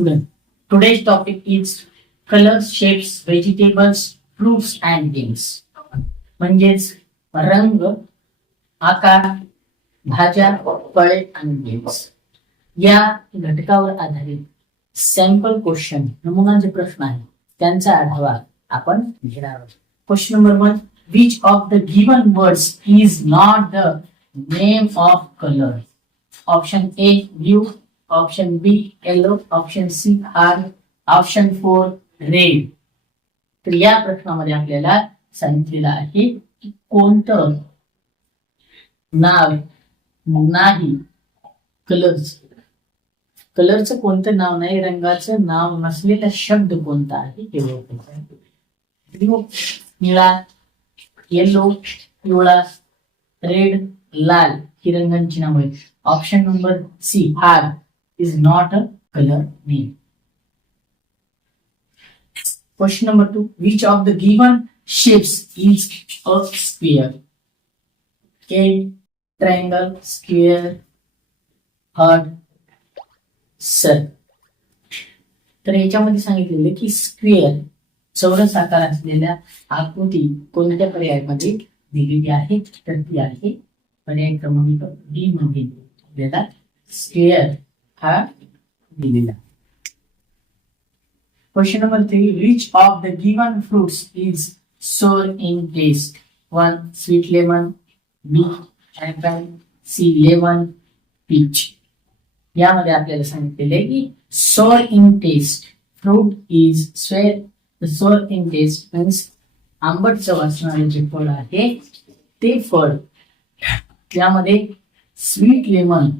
student. Today's topic is colors, shapes, vegetables, fruits and things. म्हणजेच रंग, आकार, भाज्या, फळे आणि गेम्स या घटकावर आधारित सॅम्पल क्वेश्चन नमुनाचे प्रश्न आहे त्यांचा आढावा आपण घेणार आहोत. Question number one which of the given words is not the name of colour option A blue option B yellow option C R option four red तर या प्रश्नामध्ये आपल्याला सांगितलेलं आहे की कोणतं नाव नाही कलरच कलरचं कोणतं नाव नाही रंगाचं नाव नसलेला शब्द कोणता आहे हे निळा येलो पिवळा रेड लाल ही रंगांची नाव आहे ऑप्शन नंबर सी हार is not a color name. Question number two, which of the given shapes is a square Okay, triangle square heart circle. तर याच्यामध्ये सांगितलेलं की स्क्वेअर चौरस आकार असलेल्या आकृती कोणत्या पर्यायामध्ये दिलेली आहे तर ती आहे पर्याय क्रमांक डी मध्ये आपल्याला स्क्वेअर हा? दिलेला. Question number three which of the given fruits is sour in taste one sweet lemon B apple C lemon peach यामध्ये आपल्याला सांगितलेले की sour in taste fruit is sour sour in taste means आंबट चव असणारे जे फळ आहे ते फळ. त्यामध्ये स्वीट लेमन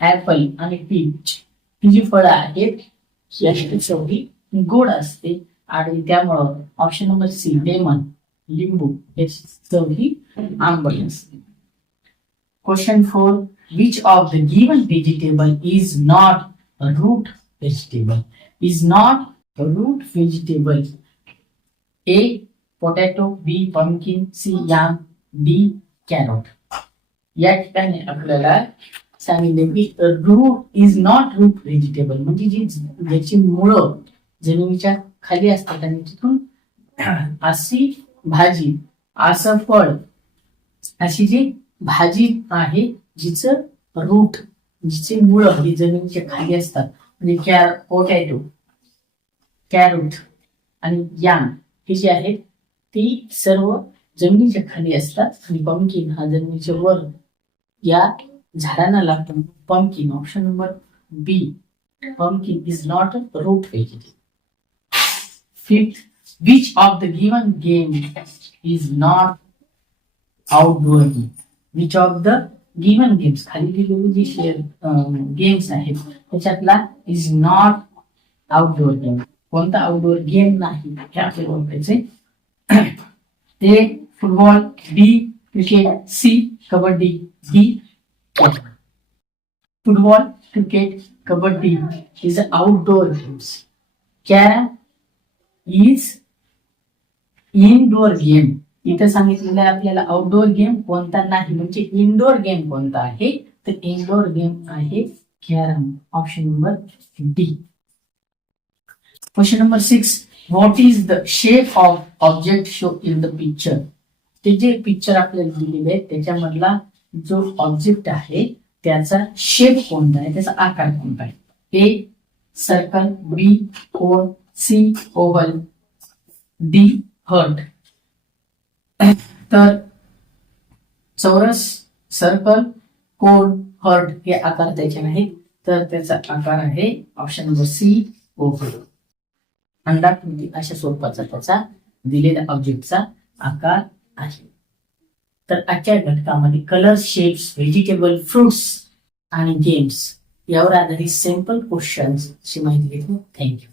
ऍपल आणि पीच. ही जी फळं आहेत चवटी गोड असते आणि त्यामुळं ऑप्शन नंबर सी लेमन लिंबू हे चवही आंबळ असते. Question four which of the given vegetable is not root vegetable is not root vegetable A potato B pumpkin C yam D carrot या ठिकाणी आपल्याला सांगितले की root is not root vegetable म्हणजे जी ज्याची मुळं जमिनीच्या खाली असतात आणि तिथून अशी भाजी असं फळ अशी जी भाजी आहे जिचं रूट जिचे मुळं ही जमिनीच्या खाली असतात. म्हणजे कॅर पोटॅटो कॅरोट आणि याम हे जे आहेत ती सर्व जमिनीच्या खाली असतात. आणि पंकिन हा जमिनीच्या वर या झाडांना लागतो. Pumpkin option number B pumpkin is not a root vegetable fifth which of the given game is not outdoor game which of the given games खाली दिलेली जी शेअर गेम्स आहेत त्याच्यातला इज नॉट आउटडोअर गेम कोणता आउटडोअर गेम नाही? हे आपल्याला ओळखायचे ते football B cricket C kabaddi D football cricket kabaddi is outdoor games carrom is indoor game इथं सांगितलेलं आहे आपल्याला आउटडोअर गेम कोणता नाही. म्हणजे इनडोअर गेम कोणता आहे? तर इनडोअर गेम आहे carrom option number D question number six what is the shape of object show in the picture ते जे पिक्चर आपल्याला दिलेले आहे त्याच्यामधला जो ऑब्जेक्ट आहे त्याचा शेप कोणता आहे त्याचा आकार कोणता आहे? ए सर्कल बी कोण सी ओव्हल डी हर्ट तर चौरस सर्कल कोण हर्ट हे आकार त्याचे नाहीत. तर त्याचा आकार आहे ऑप्शन नंबर सी ओव्हल अंडाकृती अशा स्वरूपाचा त्याचा दिलेल्या ऑब्जेक्टचा आकार आहे. तर आजच्या घटकामध्ये कलर शेप्स व्हेजिटेबल फ्रुट्स आणि गेम्स यावर आधारित सिंपल क्वेश्चन्स अशी माहिती घेतली. थँक्यू